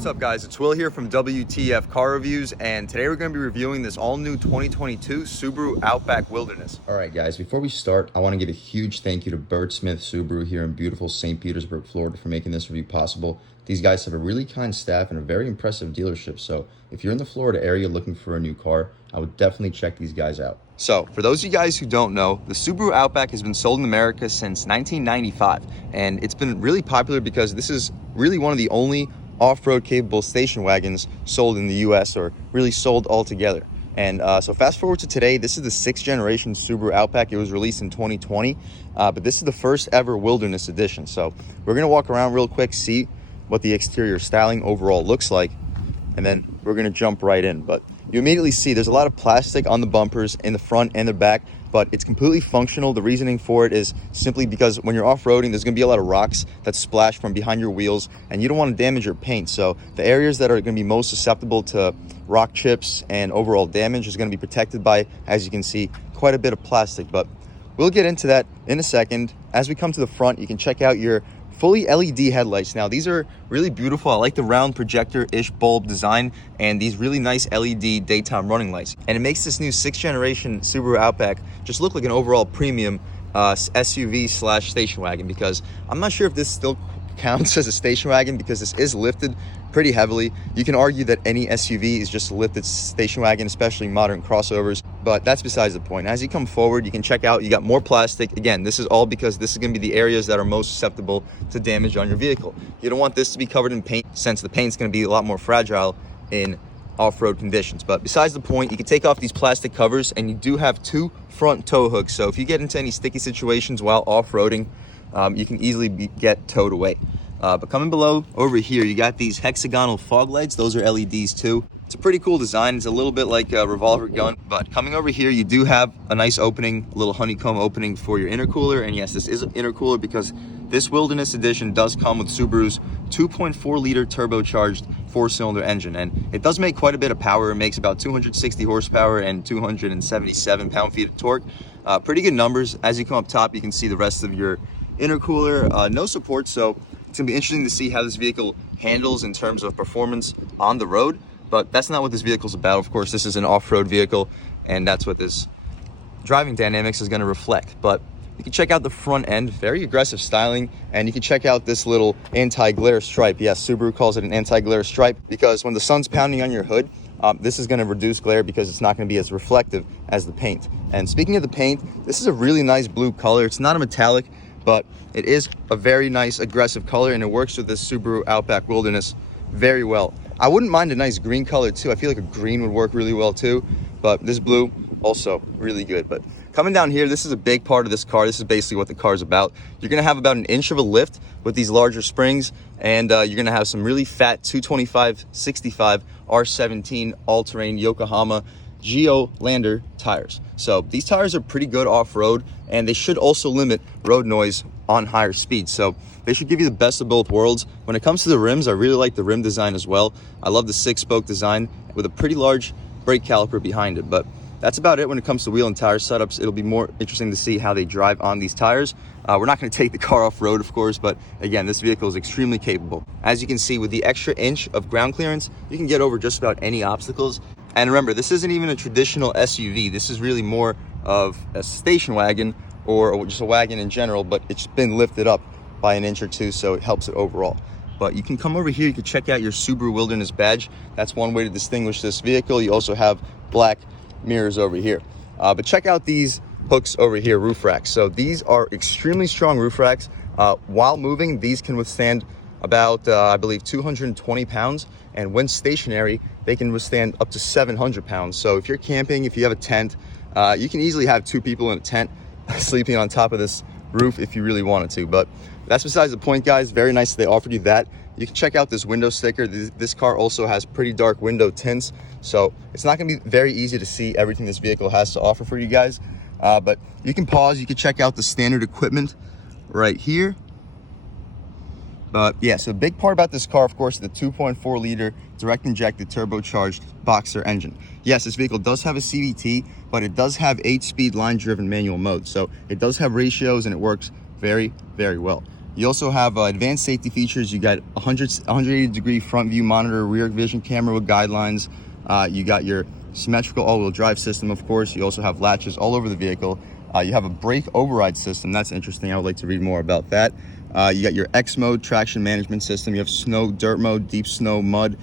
What's up guys, it's Will here from W.T.F Car Reviews, and today we're going to be reviewing this all-new 2022 Subaru Outback Wilderness. Alright guys, before we start, I want to give a huge thank you to Bird Smith Subaru here in beautiful St. Petersburg, Florida for making this review possible. These guys have a really kind staff and a very impressive dealership, so if you're in the Florida area looking for a new car, I would definitely check these guys out. So, for those of you guys who don't know, the Subaru Outback has been sold in America since 1995, and it's been really popular because this is really one of the only off-road capable station wagons sold in the US, or really sold altogether. And so fast forward to today, this is the 6th generation Subaru Outback. It was released in 2020, but this is the first ever Wilderness edition. So we're gonna walk around real quick, see what the exterior styling overall looks like, and then we're gonna jump right in. But you immediately see there's a lot of plastic on the bumpers in the front and the back, but it's completely functional. The reasoning for it is simply because when you're off-roading, there's gonna be a lot of rocks that splash from behind your wheels, and you don't wanna damage your paint. So the areas that are gonna be most susceptible to rock chips and overall damage is gonna be protected by, as you can see, quite a bit of plastic. But we'll get into that in a second. As we come to the front, you can check out your fully LED headlights. Now these are really beautiful. I like the round projector-ish bulb design and these really nice LED daytime running lights. And it makes this new 6th generation Subaru Outback just look like an overall premium SUV slash station wagon, because I'm not sure if this still counts as a station wagon because this is lifted pretty heavily. You can argue that any SUV is just a lifted station wagon, especially modern crossovers, but that's besides the point. As you come forward, you can check out, you got more plastic. Again, this is all because this is going to be the areas that are most susceptible to damage on your vehicle. You don't want this to be covered in paint, since the paint's going to be a lot more fragile in off-road conditions. But besides the point, you can take off these plastic covers, and you do have 2 front tow hooks, so if you get into any sticky situations while off-roading, you can easily get towed away. But coming below over here, you got these hexagonal fog lights. Those are LEDs too. It's a pretty cool design. It's a little bit like a revolver gun. But coming over here, you do have a nice opening, a little honeycomb opening for your intercooler. And yes, this is an intercooler because this Wilderness edition does come with Subaru's 2.4 liter turbocharged 4-cylinder engine. And it does make quite a bit of power. It makes about 260 horsepower and 277 pound-feet of torque. Pretty good numbers. As you come up top, you can see the rest of your intercooler. No support, so it's gonna be interesting to see how this vehicle handles in terms of performance on the road, but that's not what this vehicle's about. Of course, this is an off-road vehicle, and that's what this driving dynamics is gonna reflect. But you can check out the front end, very aggressive styling, and you can check out this little anti-glare stripe. Yes, Subaru calls it an anti-glare stripe because when the sun's pounding on your hood, this is going to reduce glare because it's not going to be as reflective as the paint. And speaking of the paint, this is a really nice blue color. It's not a metallic, but it is a very nice aggressive color, and it works with this Subaru Outback Wilderness very well. I wouldn't mind a nice green color too. I feel like a green would work really well too, but this blue also really good. But coming down here, this is a big part of this car. This is basically what the car is about. You're gonna have about 1 inch of a lift with these larger springs, and you're gonna have some really fat 225/65 R17 all-terrain Yokohama Geolander tires. So these tires are pretty good off-road, and they should also limit road noise on higher speeds. So they should give you the best of both worlds. When it comes to the rims, I really like the rim design as well. I love the 6-spoke design with a pretty large brake caliper behind it. But that's about it when it comes to wheel and tire setups. It'll be more interesting to see how they drive on these tires. We're not going to take the car off-road, of course, but again, this vehicle is extremely capable. As you can see, with the extra inch of ground clearance, you can get over just about any obstacles. And remember, this isn't even a traditional SUV. This is really more of a station wagon, or just a wagon in general, but it's been lifted up by 1 inch or 2, so it helps it overall. But you can come over here, you can check out your Subaru Wilderness badge. That's one way to distinguish this vehicle. You also have black mirrors over here. But check out these hooks over here, roof racks. So these are extremely strong roof racks. While moving, these can withstand about, I believe, 220 pounds. And when stationary, they can withstand up to 700 pounds. So if you're camping, if you have a tent, you can easily have 2 people in a tent sleeping on top of this roof if you really wanted to. But that's besides the point, guys. Very nice that they offered you that. You can check out this window sticker. This car also has pretty dark window tints, so it's not going to be very easy to see everything this vehicle has to offer for you guys. But you can pause. You can check out the standard equipment right here. But yeah, so the big part about this car, of course, is the 2.4 liter direct injected turbocharged boxer engine. Yes, this vehicle does have a CVT, but it does have 8-speed line driven manual mode. So it does have ratios, and it works very, very well. You also have advanced safety features. You got 180 degree front view monitor, rear vision camera with guidelines. You got your symmetrical all-wheel drive system, of course. You also have latches all over the vehicle. You have a brake override system. That's interesting. I would like to read more about that. You got your X mode traction management system. You have snow, dirt mode, deep snow, mud.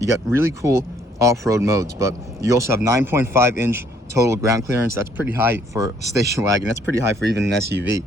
You got really cool off-road modes, but you also have 9.5 inch total ground clearance. That's pretty high for a station wagon. That's pretty high for even an SUV.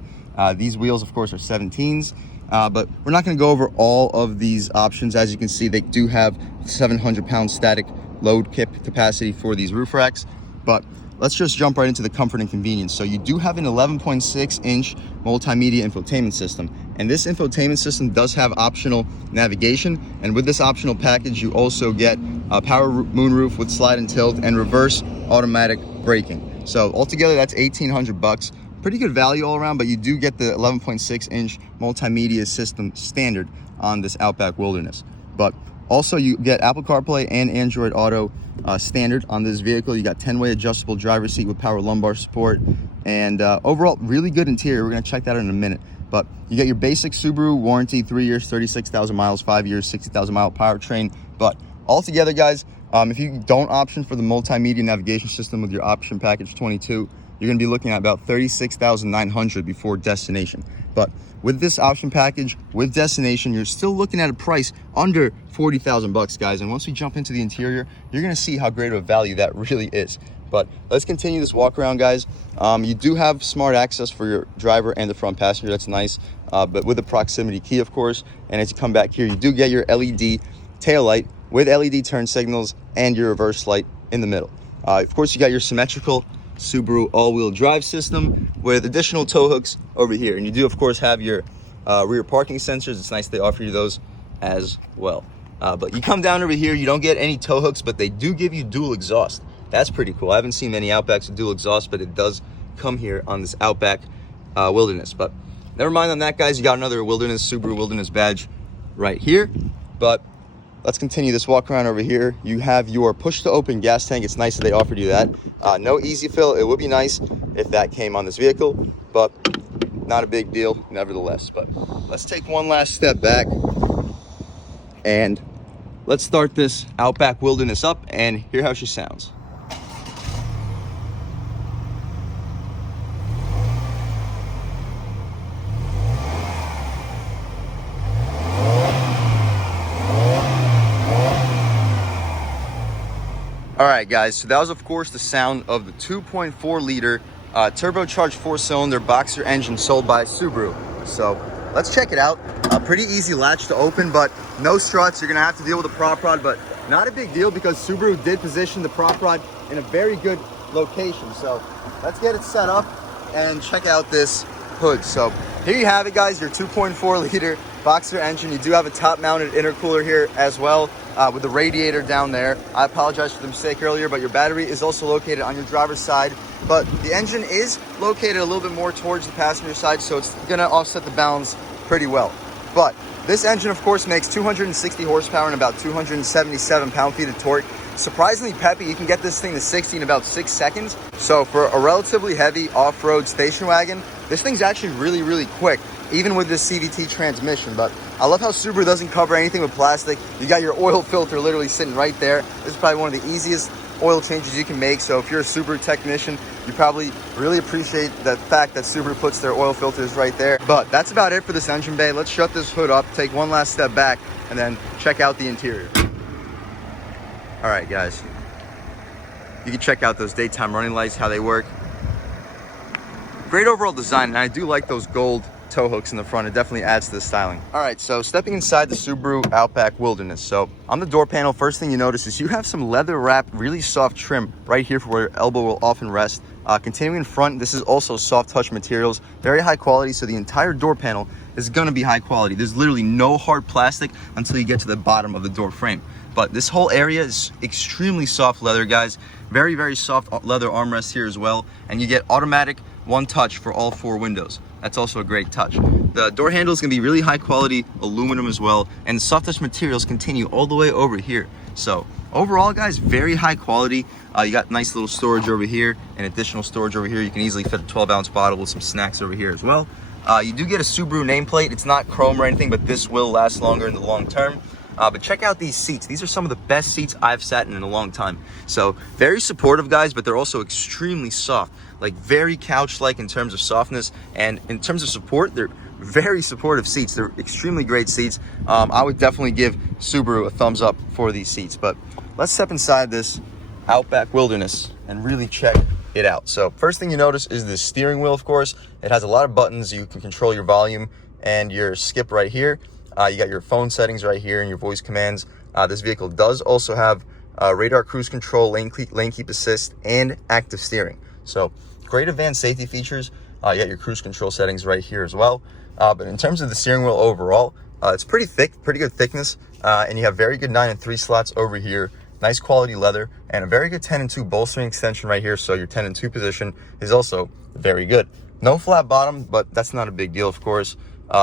These wheels, of course, are 17s, but we're not going to go over all of these options. As you can see, they do have 700-pound static load capacity for these roof racks, but let's just jump right into the comfort and convenience. So you do have an 11.6 inch multimedia infotainment system, and this infotainment system does have optional navigation, and with this optional package you also get a power moonroof with slide and tilt and reverse automatic braking. So altogether that's 1,800 bucks. Pretty good value all around, but you do get the 11.6 inch multimedia system standard on this Outback Wilderness. But also you get Apple CarPlay and Android Auto standard on this vehicle. You got 10-way adjustable driver's seat with power lumbar support, and overall really good interior. We're gonna check that out in a minute. But you get your basic Subaru warranty, 3 years, 36,000 miles, 5 years, 60,000 mile powertrain. But altogether, guys, if you don't option for the multimedia navigation system with your option package 22, you're gonna be looking at about 36,900 before destination. But with this option package with destination, you're still looking at a price under 40,000 bucks, guys. And once we jump into the interior, you're gonna see how great of a value that really is. But let's continue this walk around, guys. You do have smart access for your driver and the front passenger. That's nice, but with a proximity key, of course. And as you come back here, you do get your LED tail light with LED turn signals and your reverse light in the middle. Of course, you got your symmetrical Subaru all-wheel drive system with additional tow hooks over here, and you do of course have your rear parking sensors. It's nice they offer you those as well, but you come down over here, you don't get any tow hooks, but they do give you dual exhaust. That's pretty cool. I haven't seen many Outbacks with dual exhaust, but it does come here on this Outback Wilderness. But never mind on that, guys. You got another Subaru Wilderness badge right here. But let's continue this walk around over here. You have your push to open gas tank. It's nice that they offered you that. No easy fill. It would be nice if that came on this vehicle, but not a big deal nevertheless. But let's take one last step back and let's start this Outback Wilderness up and hear how she sounds. All right, guys, so that was of course the sound of the 2.4 liter turbocharged 4-cylinder boxer engine sold by Subaru. So let's check it out. A pretty easy latch to open, but no struts. You're gonna have to deal with the prop rod, but not a big deal because Subaru did position the prop rod in a very good location. So let's get it set up and check out this hood. So here you have it, guys, your 2.4 liter boxer engine. You do have a top mounted intercooler here as well, with the radiator down there. I apologize for the mistake earlier, but your battery is also located on your driver's side, but the engine is located a little bit more towards the passenger side, so it's gonna offset the balance pretty well. But this engine of course makes 260 horsepower and about 277 pound-feet of torque. Surprisingly peppy. You can get this thing to 60 in about 6 seconds. So for a relatively heavy off-road station wagon, this thing's actually really quick, even with this CVT transmission. But I love how Subaru doesn't cover anything with plastic. You got your oil filter literally sitting right there. This is probably one of the easiest oil changes you can make. So if you're a Subaru technician, you probably really appreciate the fact that Subaru puts their oil filters right there. But that's about it for this engine bay. Let's shut this hood up, take one last step back, and then check out the interior. All right, guys, you can check out those daytime running lights, how they work. Great overall design, and I do like those gold tow hooks in the front. It definitely adds to the styling. All right, so stepping inside the Subaru Outback Wilderness. So on the door panel, first thing you notice is you have some leather wrapped, really soft trim right here for where your elbow will often rest. Continuing in front, this is also soft touch materials, very high quality, so the entire door panel is gonna be high quality. There's literally no hard plastic until you get to the bottom of the door frame. But this whole area is extremely soft leather, guys. Very soft leather armrests here as well. And you get automatic one touch for all 4 windows. That's also a great touch. The door handle is gonna be really high quality aluminum as well. And the soft touch materials continue all the way over here. So overall, guys, very high quality. You got nice little storage over here and additional storage over here. You can easily fit a 12-ounce bottle with some snacks over here as well. You do get a Subaru nameplate. It's not chrome or anything, but this will last longer in the long term. But check out these seats. These are some of the best seats I've sat in a long time. So very supportive, guys, but they're also extremely soft, like very couch-like in terms of softness, and in terms of support, they're very supportive seats. They're extremely great seats. I would definitely give Subaru a thumbs up for these seats. But let's step inside this Outback Wilderness and really check it out. So first thing you notice is the steering wheel. Of course, it has a lot of buttons. You can control your volume and your skip right here. You got your phone settings right here and your voice commands. This vehicle does also have radar cruise control, lane keep assist, and active steering. So great advanced safety features. You got your cruise control settings right here as well. But in terms of the steering wheel overall, it's pretty thick, pretty good thickness, and you have very good 9 and 3 slots over here. Nice quality leather, and a very good 10 and 2 bolstering extension right here. So your 10 and 2 position is also very good. No flat bottom, but that's not a big deal, of course.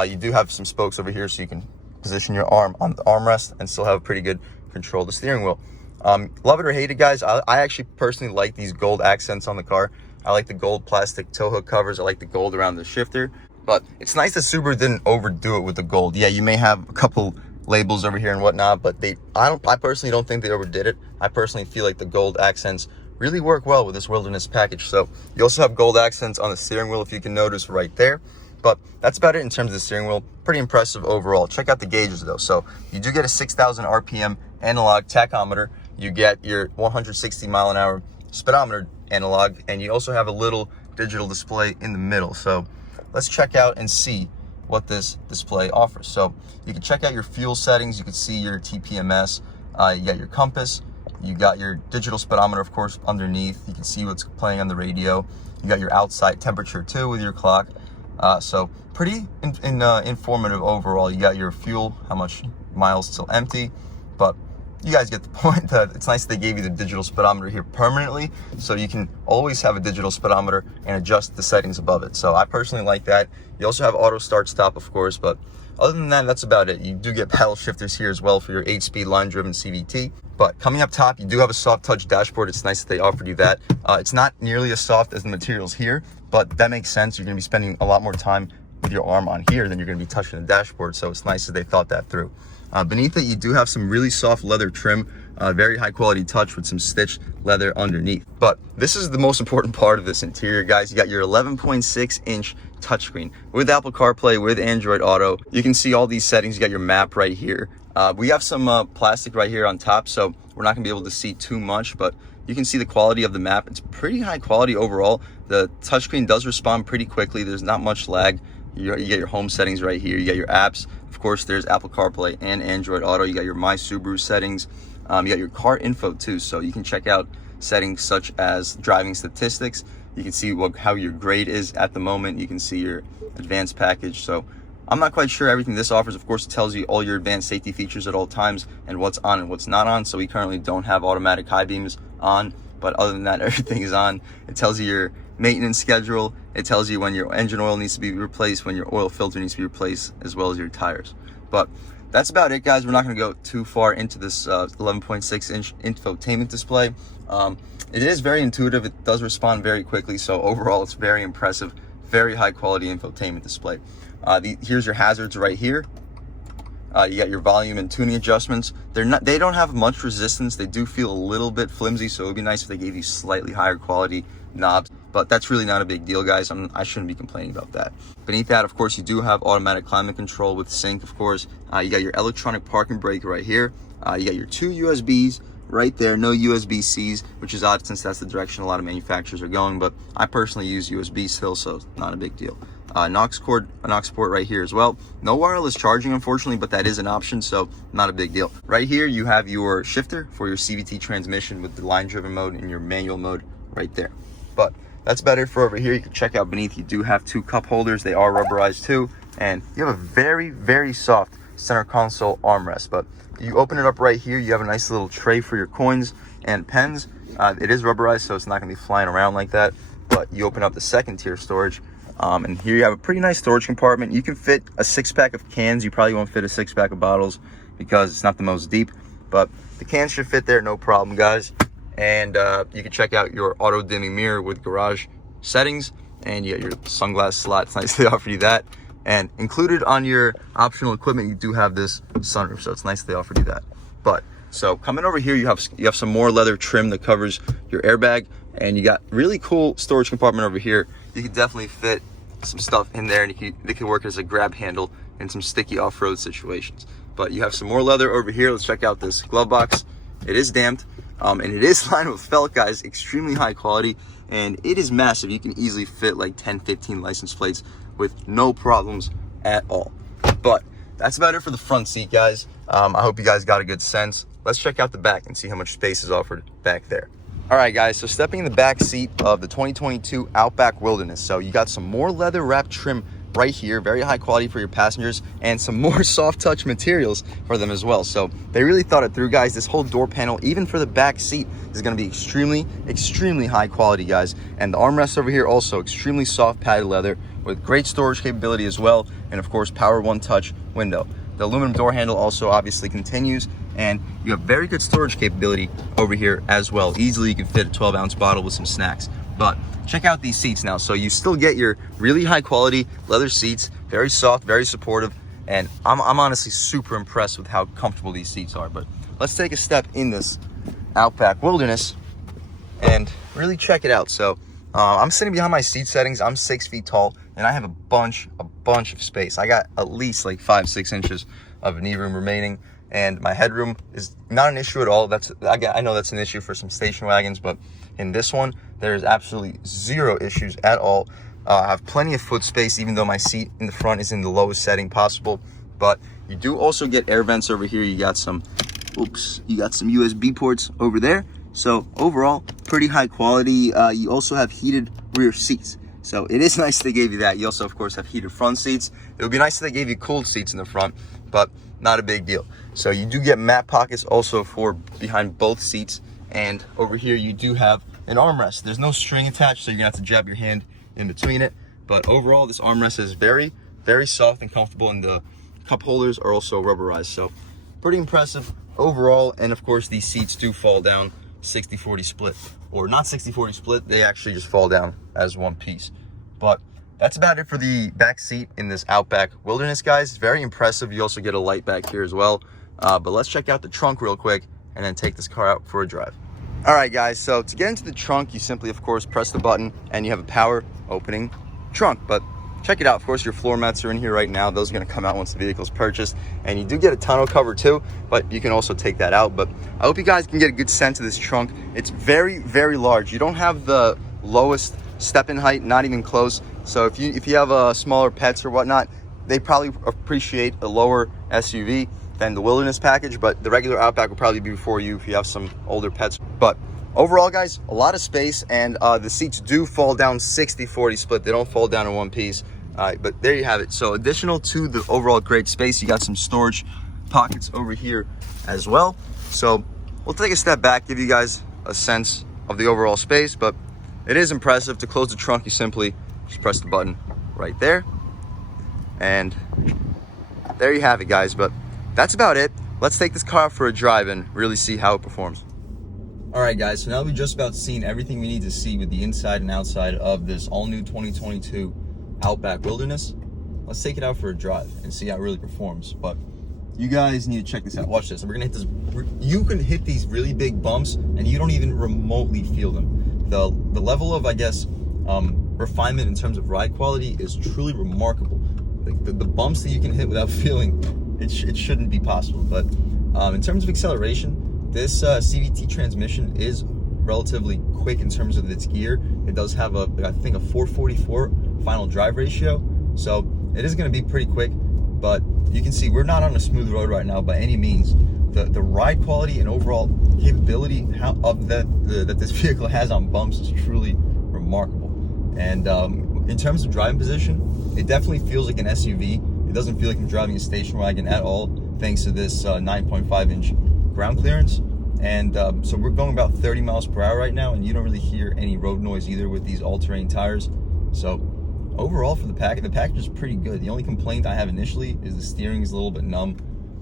You do have some spokes over here, so you can position your arm on the armrest and still have a pretty good control of the steering wheel. Love it or hate it, guys. I actually personally like these gold accents on the car. I like the gold plastic tow hook covers. I like the gold around the shifter. But it's nice that Subaru didn't overdo it with the gold. Yeah, you may have a couple labels over here and whatnot, but I personally don't think they overdid it. I personally feel like the gold accents really work well with this Wilderness package. So you also have gold accents on the steering wheel, if you can notice right there. But that's about it in terms of the steering wheel. Pretty impressive overall. Check out the gauges though. So you do get a 6,000 RPM analog tachometer. You get your 160 mile an hour speedometer analog, and you also have a little digital display in the middle. So let's check out and see what this display offers. So you can check out your fuel settings. You can see your TPMS. You got your compass. You got your digital speedometer, of course, underneath. You can see what's playing on the radio. You got your outside temperature too with your clock. So pretty informative overall. You got your fuel, how much miles till empty, but you guys get the point. That it's nice they gave you the digital speedometer here permanently, so you can always have a digital speedometer and adjust the settings above it. So I personally like that. You also have auto start stop, of course, but other than that, that's about it. You do get paddle shifters here as well for your 8-speed line-driven CVT. But coming up top, you do have a soft touch dashboard. It's nice that they offered you that. It's not nearly as soft as the materials here, but that makes sense. You're going to be spending a lot more time with your arm on here than you're going to be touching the dashboard. So it's nice that they thought that through. Beneath it, you do have some really soft leather trim, very high quality touch with some stitched leather underneath. But this is the most important part of this interior, guys. You got your 11.6 inch touchscreen with Apple CarPlay, with Android Auto. You can see all these settings. You got your map right here. We have some plastic right here on top, so we're not gonna be able to see too much, but you can see the quality of the map. It's pretty high quality overall. The touchscreen does respond pretty quickly. There's not much lag. You get your home settings right here. You got your apps. Of course, there's Apple CarPlay and Android Auto. You got your My Subaru settings. You got your car info too, so you can check out settings such as driving statistics. You can see how your grade is at the moment. You can see your advanced package. So I'm not quite sure everything this offers. Of course, it tells you all your advanced safety features at all times and what's on and what's not on. So we currently don't have automatic high beams on, but other than that, everything is on. It tells you your maintenance schedule. It tells you when your engine oil needs to be replaced, when your oil filter needs to be replaced, as well as your tires. But that's about it, guys. We're not going to go too far into this 11.6 inch infotainment display. It is very intuitive. It does respond very quickly. So overall, it's very impressive, very high quality infotainment display. Here's your hazards right here. You got your volume and tuning adjustments. They don't have much resistance. They do feel a little bit flimsy, so it would be nice if they gave you slightly higher quality knobs, but that's really not a big deal, guys. I shouldn't be complaining about that. Beneath that, of course, you do have automatic climate control with sync, of course. You got your electronic parking brake right here. You got your 2 USBs right there, no USB-Cs, which is odd since that's the direction a lot of manufacturers are going, but I personally use USB still, so not a big deal. Knox port right here as well. No wireless charging, unfortunately, but that is an option, so not a big deal. Right here, you have your shifter for your CVT transmission with the line-driven mode and your manual mode right there. But that's about it for over here. You can check out beneath. You do have 2 cup holders. They are rubberized too, and you have a very, very soft center console armrest. But you open it up right here, you have a nice little tray for your coins and pens. It is rubberized, so it's not going to be flying around like that. But you open up the second tier storage, and here you have a pretty nice storage compartment. You can fit a 6-pack of cans. You probably won't fit a 6-pack of bottles because it's not the most deep, but the cans should fit there, no problem, guys. And you can check out your auto dimming mirror with garage settings, and you got your sunglass slot. It's nice they offered you that. And included on your optional equipment, you do have this sunroof, so it's nice they offered you that. But so coming over here, you have some more leather trim that covers your airbag, and you got really cool storage compartment over here. You could definitely fit some stuff in there, and they could work as a grab handle in some sticky off-road situations. But you have some more leather over here. Let's check out this glove box. It is damped, and it is lined with felt, guys, extremely high quality, and it is massive. You can easily fit like 10, 15 license plates with no problems at all. But that's about it for the front seat, guys. I hope you guys got a good sense. Let's check out the back and see how much space is offered back there. All right, guys, so stepping in the back seat of the 2022 Outback Wilderness. So you got some more leather wrap trim right here, very high quality for your passengers, and some more soft touch materials for them as well. So they really thought it through, guys. This whole door panel, even for the back seat, is going to be extremely high quality, guys. And the armrest over here also extremely soft padded leather with great storage capability as well, and of course power one touch window. The aluminum door handle also obviously continues, and you have very good storage capability over here as well. Easily you can fit a 12-ounce bottle with some snacks. But check out these seats now. So you still get your really high quality leather seats, very soft, very supportive, and I'm honestly super impressed with how comfortable these seats are. But let's take a step in this Outback Wilderness and really check it out. So I'm sitting behind my seat settings. I'm 6 feet tall, and I have a bunch of space. I got at least like 5-6 inches of knee room remaining, and my headroom is not an issue at all. I know that's an issue for some station wagons, but in this one, there's absolutely zero issues at all. I have plenty of foot space, even though my seat in the front is in the lowest setting possible. But you do also get air vents over here. You got some USB ports over there. So overall, pretty high quality. You also have heated rear seats. So it is nice they gave you that. You also, of course, have heated front seats. It would be nice if they gave you cooled seats in the front, but not a big deal. So you do get mat pockets also for behind both seats. And over here, you do have an armrest. There's no string attached, so you're gonna have to jab your hand in between it. But overall, this armrest is very soft and comfortable, and the cup holders are also rubberized. So pretty impressive overall. And of course, these seats do fall down 60-40 split, or not 60-40 split. They actually just fall down as one piece. But that's about it for the back seat in this Outback Wilderness, guys. It's very impressive. You also get a light back here as well. But let's check out the trunk real quick and then take this car out for a drive. All right, guys, so to get into the trunk, you simply, of course, press the button and you have a power opening trunk. But check it out. Of course, your floor mats are in here right now. Those are going to come out once the vehicle is purchased. And you do get a tonneau cover too, but you can also take that out. But I hope you guys can get a good sense of this trunk. It's very large. You don't have the lowest step-in height, not even close. So if you have smaller pets or whatnot, they probably appreciate a lower SUV than the Wilderness package, but the regular Outback will probably be for you if you have some older pets. But overall, guys, a lot of space, and the seats do fall down 60-40 split. They don't fall down in one piece. But there you have it. So additional to the overall great space, you got some storage pockets over here as well. So we'll take a step back, give you guys a sense of the overall space, but it is impressive. To close the trunk, you simply just press the button right there. And there you have it, guys. But that's about it. Let's take this car out for a drive and really see how it performs. All right, guys, so now we've just about seen everything we need to see with the inside and outside of this all-new 2022 Outback Wilderness. Let's take it out for a drive and see how it really performs. But you guys need to check this out. Watch this. We're gonna hit this. You can hit these really big bumps and you don't even remotely feel them. The level of, I guess, refinement in terms of ride quality is truly remarkable. Like the bumps that you can hit without feeling it shouldn't be possible. But in terms of acceleration, this CVT transmission is relatively quick in terms of its gear. It does have I think a 444 final drive ratio, so it is going to be pretty quick. But you can see we're not on a smooth road right now by any means. The ride quality and overall capability that this vehicle has on bumps is truly remarkable. And in terms of driving position, it definitely feels like an SUV. It doesn't feel like I'm driving a station wagon at all, thanks to this 9.5 inch ground clearance. And so we're going about 30 miles per hour right now, and you don't really hear any road noise either with these all-terrain tires. So overall for the package is pretty good. The only complaint I have initially is the steering is a little bit numb,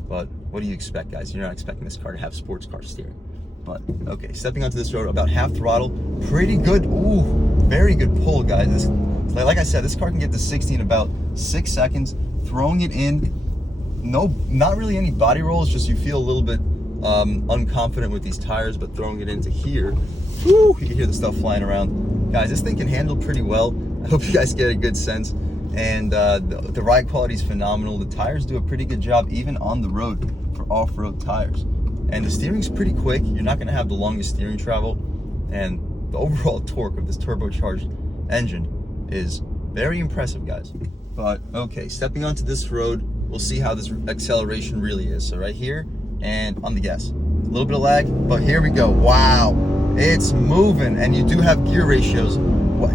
but what do you expect, guys? You're not expecting this car to have sports car steering. But okay, stepping onto this road about half throttle, pretty good. Ooh, very good pull, guys. like I said, this car can get to 60 in about 6 seconds. Throwing it in, not really any body rolls, just you feel a little bit unconfident with these tires, but throwing it into here, whoo, you can hear the stuff flying around. Guys, this thing can handle pretty well. I hope you guys get a good sense. And the ride quality is phenomenal. The tires do a pretty good job, even on the road, for off-road tires. And the steering's pretty quick. You're not gonna have the longest steering travel. And the overall torque of this turbocharged engine is very impressive, guys. But okay, stepping onto this road, we'll see how this acceleration really is. So right here, and on the gas. A little bit of lag, but here we go. Wow, it's moving, and you do have gear ratios.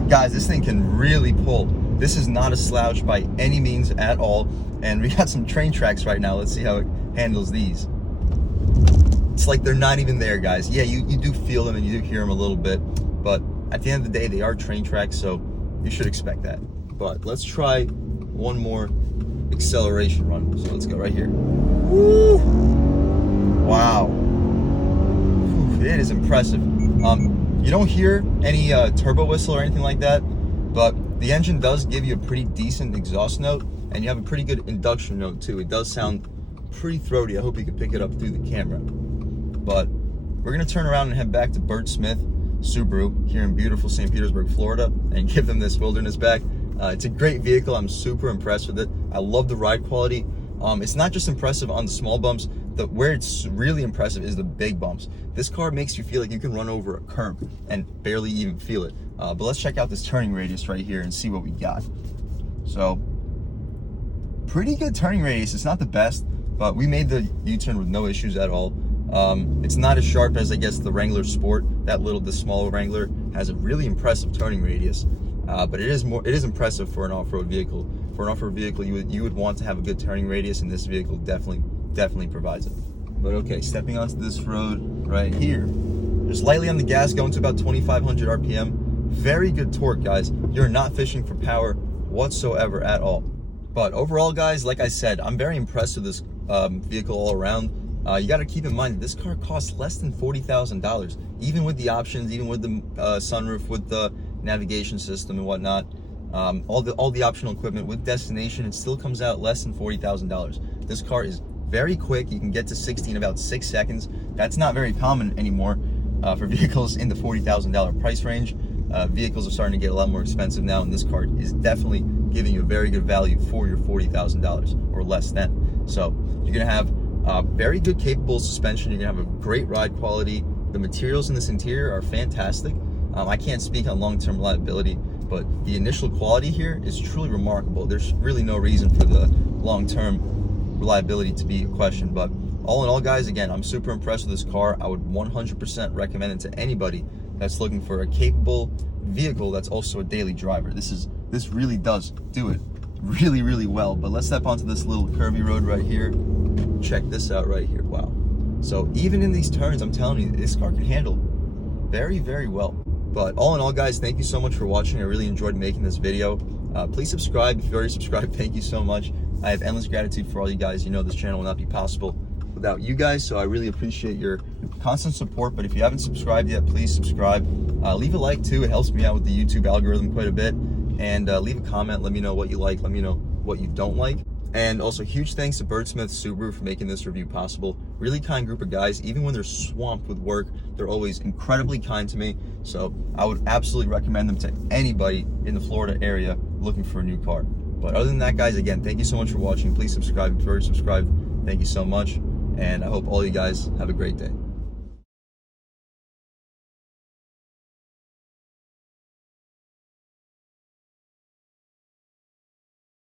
Guys, this thing can really pull. This is not a slouch by any means at all. And we got some train tracks right now. Let's see how it handles these. It's like they're not even there, guys. Yeah, you do feel them and you do hear them a little bit, but at the end of the day, they are train tracks, so you should expect that. But let's try one more acceleration run. So let's go right here. Woo! Wow. Whew, it is impressive. You don't hear any turbo whistle or anything like that, but the engine does give you a pretty decent exhaust note, and you have a pretty good induction note too. It does sound pretty throaty. I hope you can pick it up through the camera. But we're gonna turn around and head back to Bert Smith Subaru here in beautiful St. Petersburg, Florida, and give them this wilderness back. It's a great vehicle. I'm super impressed with it. I love the ride quality. It's not just impressive on the small bumps. Where it's really impressive is the big bumps. This car makes you feel like you can run over a curb and barely even feel it. But let's check out this turning radius right here and see what we got. So, pretty good turning radius. It's not the best, but we made the U-turn with no issues at all. It's not as sharp as, I guess, the Wrangler Sport. The smaller Wrangler has a really impressive turning radius. But it is impressive for an off-road vehicle. For an off-road vehicle, you would want to have a good turning radius, and this vehicle definitely provides it. But okay, stepping onto this road right here, just lightly on the gas, going to about 2,500 RPM. Very good torque, guys. You're not fishing for power whatsoever at all. But overall, guys, like I said, I'm very impressed with this vehicle all around. You got to keep in mind that this car costs less than $40,000, even with the options, even with the sunroof, with the navigation system and whatnot. All the optional equipment with destination, it still comes out less than $40,000. This car is very quick. You can get to 60 in about 6 seconds. That's not very common anymore for vehicles in the $40,000 price range. Vehicles are starting to get a lot more expensive now, and this car is definitely giving you a very good value for your $40,000 or less than. So you're gonna have very good capable suspension. You're gonna have a great ride quality. The materials in this interior are fantastic. I can't speak on long-term reliability, but the initial quality here is truly remarkable. There's really no reason for the long-term reliability to be a question. But all in all, guys, again, I'm super impressed with this car. I would 100% recommend it to anybody that's looking for a capable vehicle that's also a daily driver. This really does do it really well. But let's step onto this little curvy road right here. Check this out right here. Wow. So even in these turns, I'm telling you, this car can handle very well. But all in all, guys, thank you so much for watching. I really enjoyed making this video. Please subscribe. If you've already subscribed, thank you so much. I have endless gratitude for all you guys. You know this channel will not be possible without you guys, so I really appreciate your constant support. But if you haven't subscribed yet, please subscribe. Leave a like too. It helps me out with the YouTube algorithm quite a bit. And leave a comment. Let me know what you like. Let me know what you don't like. And also, huge thanks to Bert Smith Subaru for making this review possible. Really kind group of guys. Even when they're swamped with work, they're always incredibly kind to me. So I would absolutely recommend them to anybody in the Florida area looking for a new car. But other than that, guys, again, thank you so much for watching. Please subscribe if you've already subscribed. Thank you so much. And I hope all you guys have a great day.